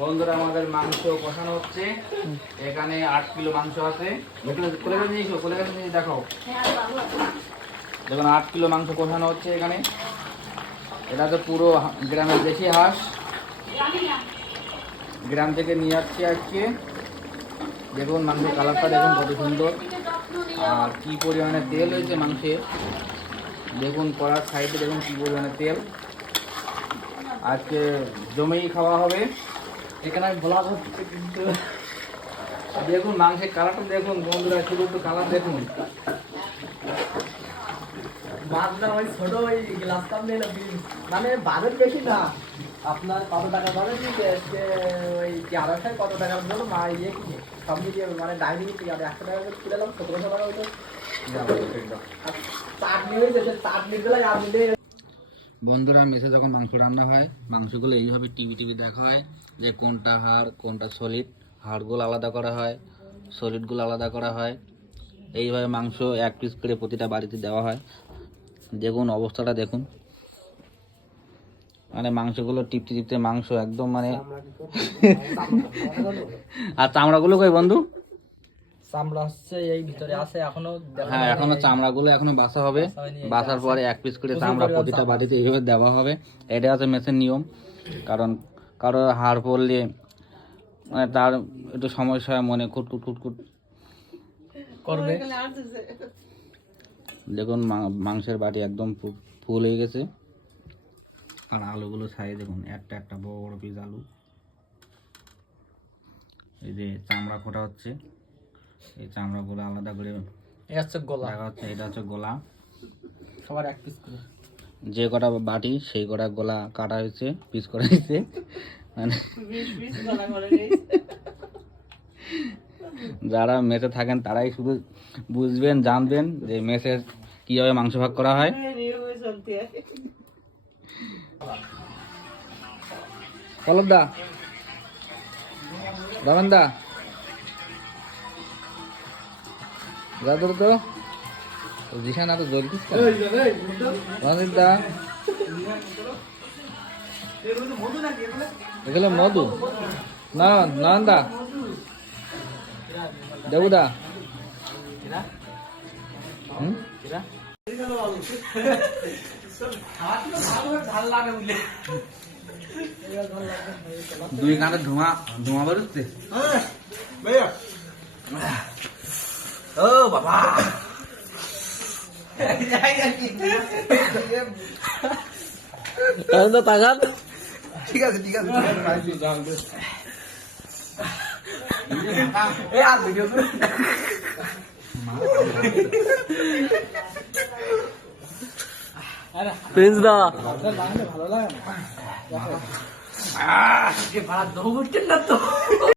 বন্ধুরা আমাদের মাংস কষানো হচ্ছে। এখানে 8 কিলো মাংস আছে। দেখো দেখুন 8 কিলো মাংস কষানো হচ্ছে এখানে। এটা তো পুরো গ্রামের দেশি হাঁস, গ্রাম থেকে নিয়ে আসছি আজকে। দেখুন মাংসের কালারটা দেখুন কত সুন্দর, আর কি পরিমাণে তেল হয়েছে মাংসে। দেখুন কড়ার সাইডে দেখুন কি পরিমাণে তেল। আজকে জমেই খাওয়া হবে। এখানে আমি বলা হচ্ছে কিন্তু দেখুন মাংসের কালারটা দেখুন বন্ধুরা, শুধু একটু কালার দেখুন। ছোট ওই গ্লাসটা মানে বাজেট বেশি না। আপনার কত টাকা বাজেট নিতে ওই 1100 কত টাকার জন্য মা ইয়ে কিনে সব মিলিয়ে মানে ডাইনিং 100 টাকা করে তুলে এলাম, 1700 টাকা হইতো। চাটনি হয়েছে, চাটনি গুলো আর মিলে। বন্ধুরা মেসে যখন মাংস রান্না হয়, মাংসগুলো এইভাবে টিভি দেখা হয় যে কোনটা হাড় কোনটা সলিড। হাড়গুলো আলাদা করা হয়, সলিডগুলো আলাদা করা হয়। এইভাবে মাংস 1 পিস করে প্রতিটা বাড়িতে দেওয়া হয়। দেখুন অবস্থাটা দেখুন, মানে মাংসগুলো টিপতে মাংস একদম মানে আর চামড়াগুলো কই বন্ধু? চামড়া হচ্ছে এই ভিতরে আছে এখনো। হ্যাঁ এখনো চামড়াগুলো এখনো বাছা হবে। বাছার পরে 1 পিস করে চামড়া প্রতিটা বাড়িতে এইভাবে দেওয়া হবে। এটা হচ্ছে মেসের নিয়ম। কারণ কারো হাড় পড়লে মানে তার একটু সমস্যা হয়, মনে খুটখুট করবে। দেখুন মাংসের বাটি একদম ফুল হয়ে গেছে। আর আলুগুলো ছাড়িয়ে দেখুন, একটা বড় পিস আলু। এই যে চামড়া ফোটা হচ্ছে, এই চামড়াগুলো আলাদা করে এটা হচ্ছে গোলা। এটা হচ্ছে গোলা। সবার 1 পিস করে যে কটা বাটি সেই কটা গোলা কাটা হয়েছে, পিস করা হয়েছে। মানে যারা মেসে থাকেন তারাই শুধু বুঝবেন জানবেন যে মেসের কিভাবে মাংস ভাগ করা হয়। পলব দা, রমেন দা, দাদুর তো দিশা না তো জলদিস রঞ্জিত দা, এগুলো মধু না নয়ন দা, দেবুদা, দুই কাঁধে ধোঁয়া বেরোচ্ছে। ও বাবা তাকান। ঠিক আছে প্রিন্স দা ভালো লাগে না।